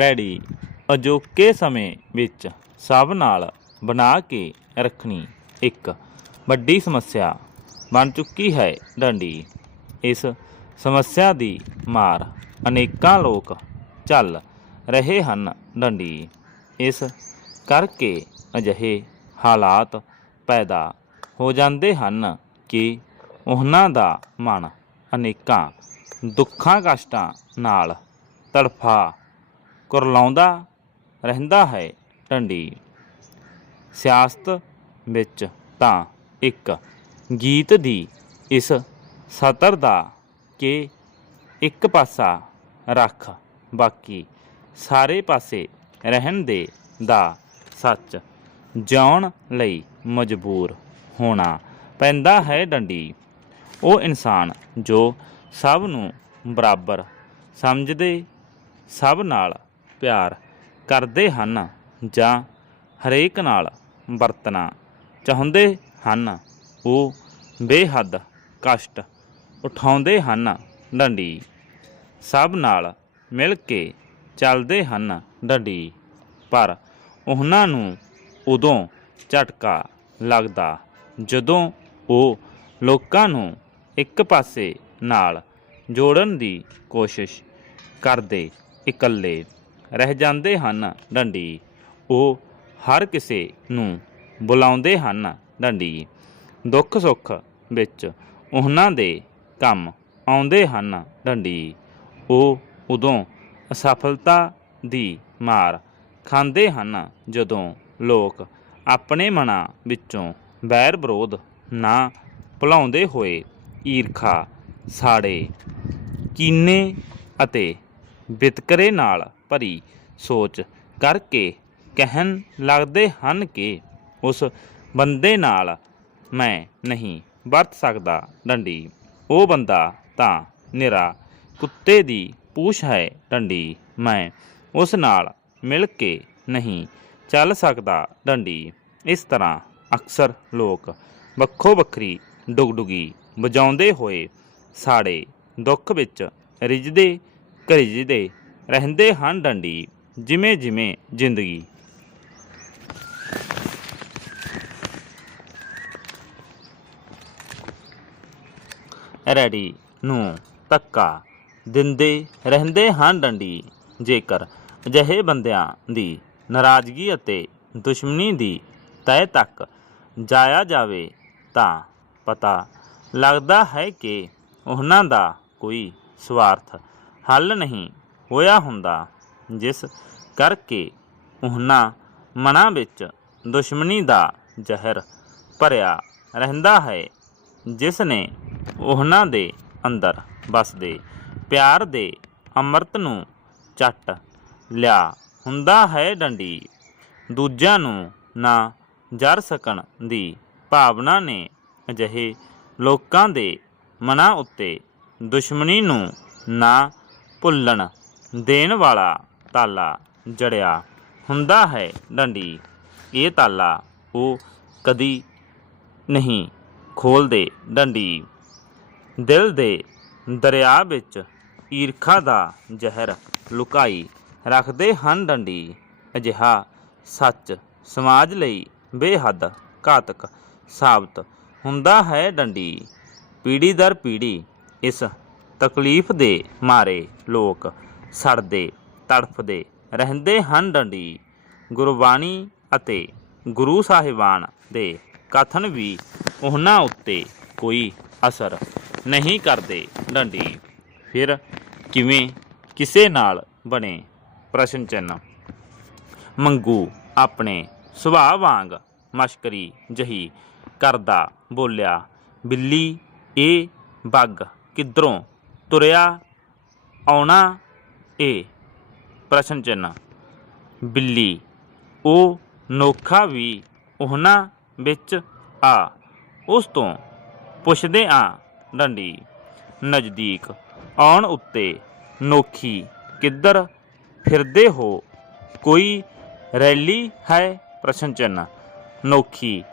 Ready. ਅਜੋਕੇ ਸਮੇਂ ਵਿੱਚ ਸਭ ਨਾਲ ਬਣਾ ਕੇ ਰੱਖਣੀ ਇੱਕ ਵੱਡੀ ਸਮੱਸਿਆ ਬਣ ਚੁੱਕੀ ਹੈ ਡੰਡੀ। ਇਸ ਸਮੱਸਿਆ ਦੀ ਮਾਰ ਅਨੇਕਾਂ ਲੋਕ ਚੱਲ ਰਹੇ ਹਨ ਡੰਡੀ। ਇਸ ਕਰਕੇ ਅਜਿਹੇ ਹਾਲਾਤ ਪੈਦਾ ਹੋ ਜਾਂਦੇ ਹਨ ਕਿ ਉਹਨਾਂ ਦਾ ਮਨ ਅਨੇਕਾਂ ਦੁੱਖਾਂ ਕਸ਼ਟਾਂ ਨਾਲ ਤੜਫਾ ਕੁਰਲਾਉਂਦਾ ਰਹਿੰਦਾ ਹੈ ਢੰਡੀ ਸਿਆਸਤ ਵਿੱਚ ਤਾਂ ਇੱਕ ਗੀਤ ਦੀ ਇਸ ਸਤਰ ਦਾ ਕਿ ਇੱਕ ਪਾਸਾ ਰੱਖ ਬਾਕੀ ਸਾਰੇ ਪਾਸੇ ਰਹਿਣ ਦੇ ਦਾ ਸੱਚ ਜਿਉਣ ਲਈ ਮਜਬੂਰ ਹੋਣਾ ਪੈਂਦਾ ਹੈ ਡੰਡੀ ਉਹ ਇਨਸਾਨ ਜੋ ਸਭ ਨੂੰ ਬਰਾਬਰ ਸਮਝਦੇ ਸਭ ਨਾਲ ਪਿਆਰ ਕਰਦੇ ਹਨ ਜਾਂ ਹਰੇਕ ਨਾਲ ਵਰਤਣਾ ਚਾਹੁੰਦੇ ਹਨ, ਉਹ ਬੇਹੱਦ ਕਸ਼ਟ ਉਠਾਉਂਦੇ ਹਨ। ਡੰਡੀ ਸਭ ਨਾਲ ਮਿਲ ਕੇ ਚੱਲਦੇ ਹਨ ਡੰਡੀ, ਪਰ ਉਹਨਾਂ ਨੂੰ ਉਦੋਂ ਝਟਕਾ ਲੱਗਦਾ ਜਦੋਂ ਉਹ ਲੋਕਾਂ ਨੂੰ ਇੱਕ ਪਾਸੇ ਨਾਲ ਜੋੜਨ ਦੀ ਕੋਸ਼ਿਸ਼ ਕਰਦੇ ਇਕੱਲੇ। ਰਹਿ ਜਾਂਦੇ ਹਨ ਡੰਡੀ। ਉਹ ਹਰ ਕਿਸੇ ਨੂੰ ਬੁਲਾਉਂਦੇ ਹਨ ਡੰਡੀ। ਦੁੱਖ ਸੁੱਖ ਵਿੱਚ ਉਹਨਾਂ ਦੇ ਕੰਮ ਆਉਂਦੇ ਹਨ ਡੰਡੀ। ਉਹ ਉਦੋਂ ਅਸਫਲਤਾ ਦੀ ਮਾਰ ਖਾਂਦੇ ਹਨ ਜਦੋਂ ਲੋਕ ਆਪਣੇ ਮਨਾਂ ਵਿੱਚੋਂ ਵੈਰ ਵਿਰੋਧ ਨਾ ਭੁਲਾਉਂਦੇ ਹੋਏ ਈਰਖਾ, ਸਾੜੇ, ਕੀਨੇ ਅਤੇ ਵਿਤਕਰੇ ਨਾਲ ਭਰੀ ਸੋਚ ਕਰਕੇ ਕਹਿਣ ਲੱਗਦੇ ਹਨ ਕਿ ਉਸ ਬੰਦੇ ਨਾਲ ਮੈਂ ਨਹੀਂ ਵਰਤ ਸਕਦਾ ਡੰਡੀ। ਉਹ ਬੰਦਾ ਤਾਂ ਨਿਰਾ ਕੁੱਤੇ ਦੀ ਪੂਛ ਹੈ ਡੰਡੀ। ਮੈਂ ਉਸ ਨਾਲ ਮਿਲ ਕੇ ਨਹੀਂ ਚੱਲ ਸਕਦਾ ਡੰਡੀ। ਇਸ ਤਰ੍ਹਾਂ ਅਕਸਰ ਲੋਕ ਵੱਖੋ ਵੱਖਰੀ ਡੁਗਡੁਗੀ ਵਜਾਉਂਦੇ ਹੋਏ ਸਾਡੇ ਦੁੱਖ ਵਿੱਚ ਰਿਜਦੇ ਘਰਿਜਦੇ ਰਹਿੰਦੇ ਹਨ ਡੰਡੀ, ਜਿਵੇਂ ਜਿਵੇਂ ਜ਼ਿੰਦਗੀ। ਰੈਡੀ, ਨੂੰ ਧੱਕਾ ਦਿੰਦੇ ਰਹਿੰਦੇ ਹਨ ਡੰਡੀ, ਜੇਕਰ ਅਜਿਹੇ ਬੰਦਿਆਂ ਦੀ ਨਾਰਾਜ਼ਗੀ ਅਤੇ ਦੁਸ਼ਮਣੀ ਦੀ ਤਹਿ ਤੱਕ ਜਾਇਆ ਜਾਵੇ, ਤਾਂ ਪਤਾ ਲੱਗਦਾ ਹੈ ਕਿ ਉਹਨਾਂ ਦਾ ਕੋਈ ਸਵਾਰਥ ਹੱਲ ਨਹੀਂ ਹੋਇਆ ਹੁੰਦਾ, ਜਿਸ ਕਰਕੇ ਉਹਨਾਂ ਮਨਾਂ ਵਿੱਚ ਦੁਸ਼ਮਣੀ ਦਾ ਜ਼ਹਿਰ ਭਰਿਆ ਰਹਿੰਦਾ ਹੈ, ਜਿਸ ਨੇ ਉਹਨਾਂ ਦੇ ਅੰਦਰ ਵਸਦੇ ਪਿਆਰ ਦੇ ਅੰਮ੍ਰਿਤ ਨੂੰ ਚੱਟ ਲਿਆ ਹੁੰਦਾ ਹੈ ਡੰਡੀ। ਦੂਜਿਆਂ ਨੂੰ ਨਾ ਜਰ ਸਕਣ ਦੀ ਭਾਵਨਾ ਨੇ ਅਜਿਹੇ ਲੋਕਾਂ ਦੇ ਮਨਾਂ ਉੱਤੇ ਦੁਸ਼ਮਣੀ ਨੂੰ ਨਾ ਭੁੱਲਣ ਦੇਣ ਵਾਲਾ ਤਾਲਾ ਜੜਿਆ ਹੁੰਦਾ ਹੈ ਡੰਡੀ। ਇਹ ਤਾਲਾ ਉਹ ਕਦੀ ਨਹੀਂ ਖੋਲਦੇ ਡੰਡੀ। ਦਿਲ ਦੇ ਦਰਿਆ ਵਿੱਚ ਈਰਖਾ ਦਾ ਜ਼ਹਿਰ ਲੁਕਾਈ ਰੱਖਦੇ ਹਨ ਡੰਡੀ। ਅਜਿਹਾ ਸੱਚ ਸਮਾਜ ਲਈ ਬੇਹੱਦ ਘਾਤਕ ਸਾਬਤ ਹੁੰਦਾ ਹੈ ਡੰਡੀ। ਪੀੜੀ ਦਰ ਪੀੜੀ ਇਸ ਤਕਲੀਫ ਦੇ ਮਾਰੇ ਲੋਕ ਸੜਦੇ, ਤੜਫਦੇ ਰਹਿੰਦੇ ਹਨ ਡੰਡੀ। ਗੁਰਬਾਣੀ ਅਤੇ ਗੁਰੂ ਸਾਹਿਬਾਨ ਦੇ ਕਥਨ ਵੀ ਉਹਨਾਂ ਉੱਤੇ ਕੋਈ ਅਸਰ ਨਹੀਂ ਕਰਦੇ ਡੰਡੀ। ਫਿਰ ਕਿਵੇਂ ਕਿਸੇ ਨਾਲ ਬਣੇ ਪ੍ਰਸ਼ਨ ਚਿੰਨ੍ਹ? ਮੰਗੂ ਆਪਣੇ ਸੁਭਾਅ ਵਾਂਗ ਮਸ਼ਕਰੀ ਜਹੀ ਕਰਦਾ ਬੋਲਿਆ, ਬਿੱਲੀ, ਇਹ ਬੱਗ ਕਿੱਧਰੋਂ ਤੁਰਿਆ, ਆਉਣਾ ਇਹ ਪ੍ਰਸ਼ਨ ਚਿੰਨ੍ਹ। ਬਿੱਲੀ। ਉਹ ਨੋਖਾ ਵੀ ਉਹਨਾਂ ਵਿੱਚ ਆ। ਉਸ ਤੋਂ ਪੁੱਛਦੇ ਆ, ਡੰਡੀ। ਨਜ਼ਦੀਕ ਆਉਣ ਉੱਤੇ ਨੋਖੀ ਕਿੱਧਰ ਫਿਰਦੇ ਹੋ? ਕੋਈ ਰੈਲੀ ਹੈ? ਪ੍ਰਸ਼ਨ ਚਿੰਨ੍ਹ। ਨੋਖੀ।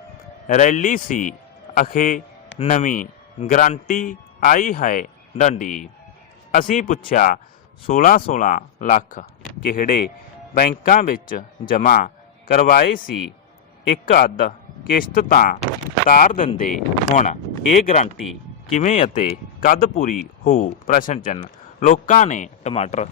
ਰੈਲੀ ਸੀ। ਅਖੇ ਨਵੀਂ ਗਰੰਟੀ ਆਈ ਹੈ, ਡੰਡੀ। ਅਸੀਂ ਪੁੱਛਿਆ 16 16 ਲੱਖ ਕਿਹੜੇ ਬੈਂਕਾਂ ਵਿੱਚ ਜਮ੍ਹਾਂ ਕਰਵਾਏ ਸੀ? ਇੱਕ ਅੱਧ ਕਿਸ਼ਤ ਤਾਂ ਤਾਰ ਦਿੰਦੇ ਹੁਣ। ਇਹ ਗਰੰਟੀ ਕਿਵੇਂ ਅਤੇ ਕਦ ਪੂਰੀ ਹੋ ਪ੍ਰਸ਼ਨ ਚਿੰਨ੍ਹ। ਲੋਕਾਂ ਨੇ ਟਮਾਟਰ